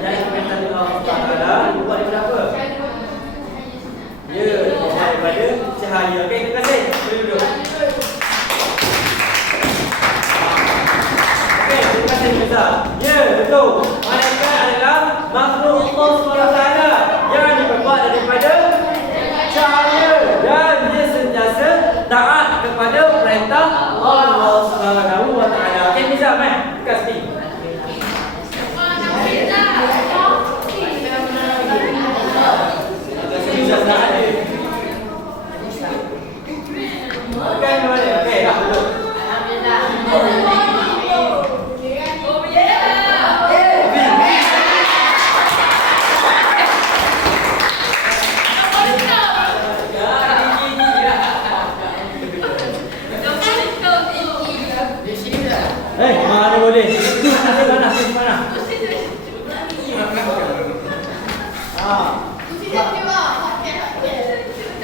Yang komentar Allah SWT buat daripada apa? Ya, daripada cahaya. Okey, terima kasih. Boleh duduk. Okey, terima kasih Meza. Ya, betul. Malaikat adalah makhluk Allah SWT yang dibuat daripada cahaya dan dia sentiasa taat kepada perintah Allah SWT. Okey, Meza, mai. Terima kasih. Okey, boleh. Okey, dah duduk. Mana boleh? Mana?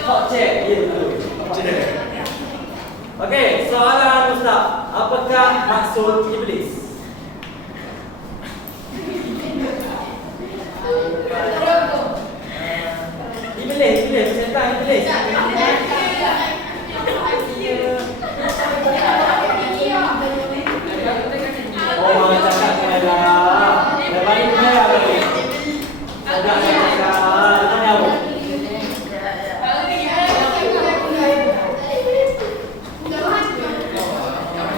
Hot check. Ya, betul. Okey, soalan Ustaz. Apakah maksud iblis? Iblis, setan iblis. Oh, cakap kenalah. Lepas ni kenalah lagi. Agak cakap. Tanya apa?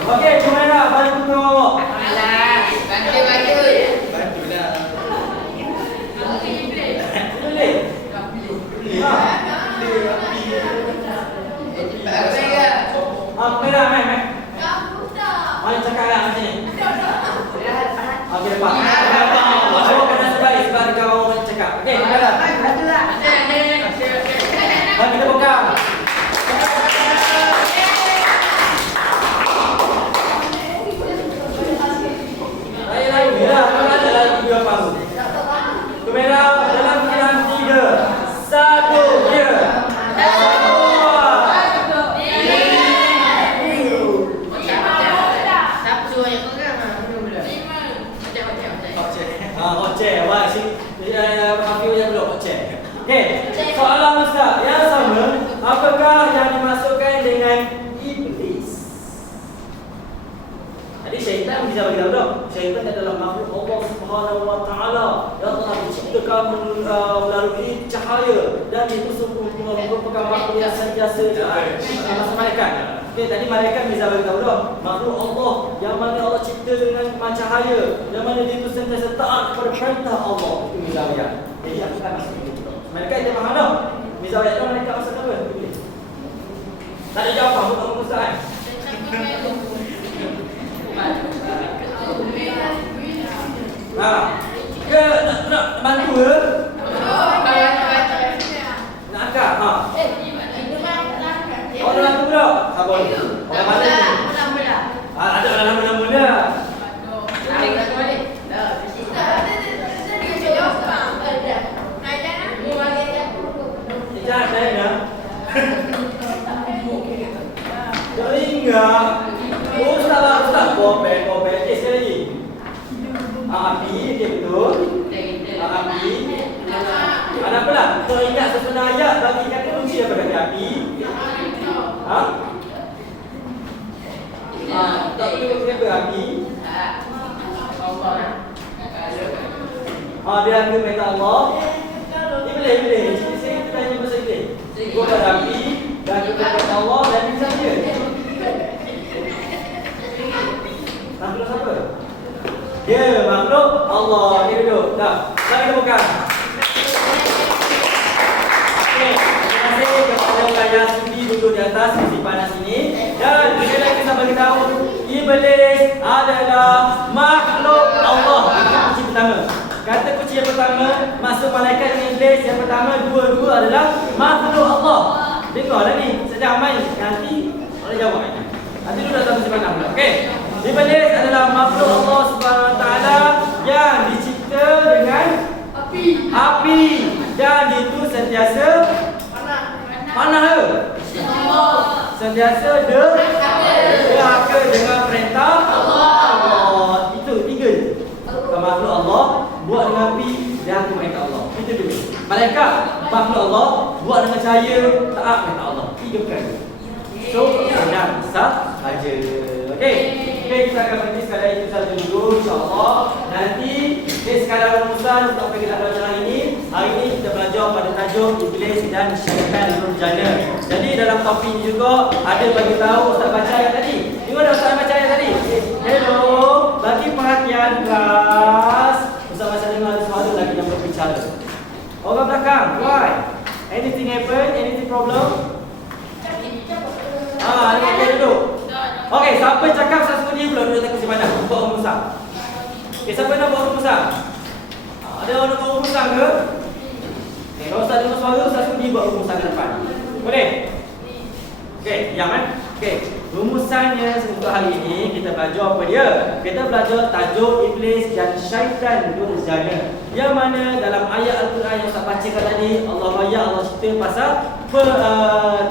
Okey, kenalah. Bantu tengok. Alah, bantu. Bantulah. Boleh? Kenalah, mai. Mana cakap lah macam ni? Okey, lepas. Awak kena sebab kau cakap. Okey, kenalah. Mari kita buka. Lagi lah, kalau ada lagi dua pasu. Kamera dalam hilang 3, 1, ya. Okey, soalan Ustaz yang sama, apakah yang dimasukkan dengan iblis? Jadi syaitan bisa beritahu tak? Syaitan adalah makhluk Allah Subhanahu Wa Taala yang telah diciptakan melalui cahaya dan itu merupakan makhluk yang sentiasa masa malaikat. Okey, tadi malaikat bisa beritahu tak? Makhluk Allah yang mana Allah cipta dengan cahaya, yang mana dia itu sentiasa taat kepada perintah Allah. Itu mizawiyah. Jadi aku tak masuk itu. Malaikat dia faham tak? Mizawiyah tu malaikat maksud apa? Tak ada jawapan untuk Ustaz. Ke nak bantu ke? Nak angkat? Oh, nak bantu pula? Tak boleh. Orang mana ni? Ada orang nama-nama dah. Sekejap, saya nak. Tak ingat. Ustaz kopek. Okey, sekali lagi. Api, dia betul. Api. Ada apa lah? Teringat sesuatu ayat bagi kata kunci. Dia ke perintah Allah. Boleh. Saya kita tanya pasal iblis. Goda api dan ke perintah Allah dan bisa dia. Makhluk siapa? Dia makhluk Allah. Dia duduk. Dah. Lagi kita buka. Okey. Terima kasih kepada pelajar sudi duduk di atas kursi panas ini. Dan sekali lagi saya beritahu, iblis adalah makhluk Allah. Itu kunci pertama. Kata kunci yang pertama, masuk malaikat dengan iblis yang pertama, dua-dua adalah makhluk Allah. Dengarlah ni, sedang main. Nanti boleh jawab. Nanti dulu datang kursi panas. Okey. Iblis adalah makhluk Allah Subhanahu Wa Taala yang dicipta dengan api dan itu sentiasa panah. Sentiasa derhaka dengan perintah Allah. Itu tiga. Makhluk Allah buat dengan api dan perintah Allah. Itu dulu. Malaikat makhluk Allah buat dengan cahaya taat perintah Allah. Tiga perkara. So, senang sah saja. Okey, kita akan berhenti sekadar itu saja dulu, insya-Allah. Nanti sekadar rumusan untuk apa kita belajar hari ini. Hari ini kita belajar pada tajuk iblis dan syaitan nurjana. Jadi dalam topik ini juga ada bagi tahu Ustaz baca ayat tadi. Tengok dah Ustaz baca ayat tadi. Hello, bagi perhatian kelas. Ustaz baca dengar ada suara lagi yang berbicara. Orang belakang, why? Anything happen? Anything problem? Ni okey duduk. Okey, siapa cakap saya suruh dia pula duduk atas kursi panas buat rumusan? Okey, siapa nak buat rumusan? Ada orang nak buat rumusan ke? Okey, kalau Ustaz dengar suara, saya suruh dia buat rumusan ke depan. Boleh? Okey, diam Okey, rumusannya untuk hari ini kita belajar apa dia? Kita belajar tajuk iblis dan syaitan nurjana. Yang mana dalam ayat Al-Quran yang saya bacakan tadi, Allah cerita pasal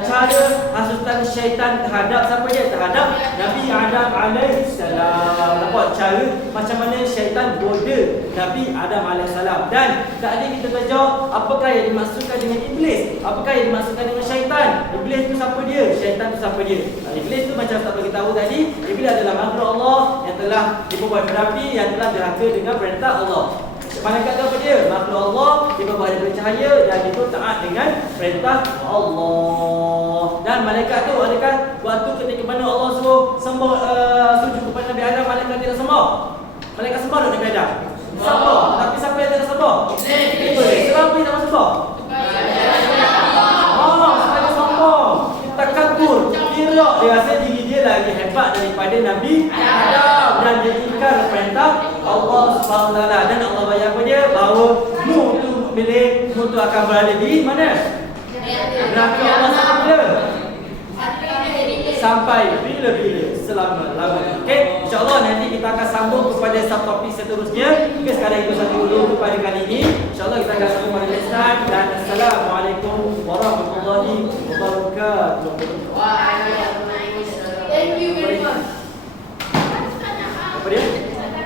cara hasutan syaitan terhadap siapa dia? Terhadap Nabi Adam alaihissalam. Nampak cara macam mana syaitan goda Nabi Adam alaihissalam. Dan tadi kita belajar apakah yang dimaksudkan dengan iblis, apakah yang dimaksudkan dengan syaitan. Iblis itu siapa dia? Syaitan itu siapa dia? Iblis itu macam saya beritahu tadi, iblis adalah makhluk Allah yang telah dibuat berapi, yang telah diraka dengan perintah Allah. Malaikat apa dia? Makhluk Allah, dia berbuat daripada cahaya dan itu taat dengan perintah Allah. Dan malaikat tu adakah waktu ketika mana Allah suruh sembah sujud kepada Nabi Adam, malaikat tidak sembah? Malaikat sembah tak Nabi Adam? Sembah. Tapi siapa yang tidak sembah? Iblis. Kenapa dia tak sembah? Sebab dia sombong, takabur, kira dia rasa diri dia lagi hebat daripada Nabi Adam dan dia ingkar perintah Allah Subhanahu Wa Taala. Dan Allah bayar apa dia? Bahawa Nuh tu akan berada di mana? Neraka Allah sampai bila-bila, selama-lamanya. Okey, insya-Allah nanti kita akan sambung kepada subtopik seterusnya. Okey, sekarang itu saja dulu pada kali ini. Insya-Allah kita akan sambung pada next time dan assalamualaikum warahmatullahi wabarakatuh. Waalaikumsalam. Thank you.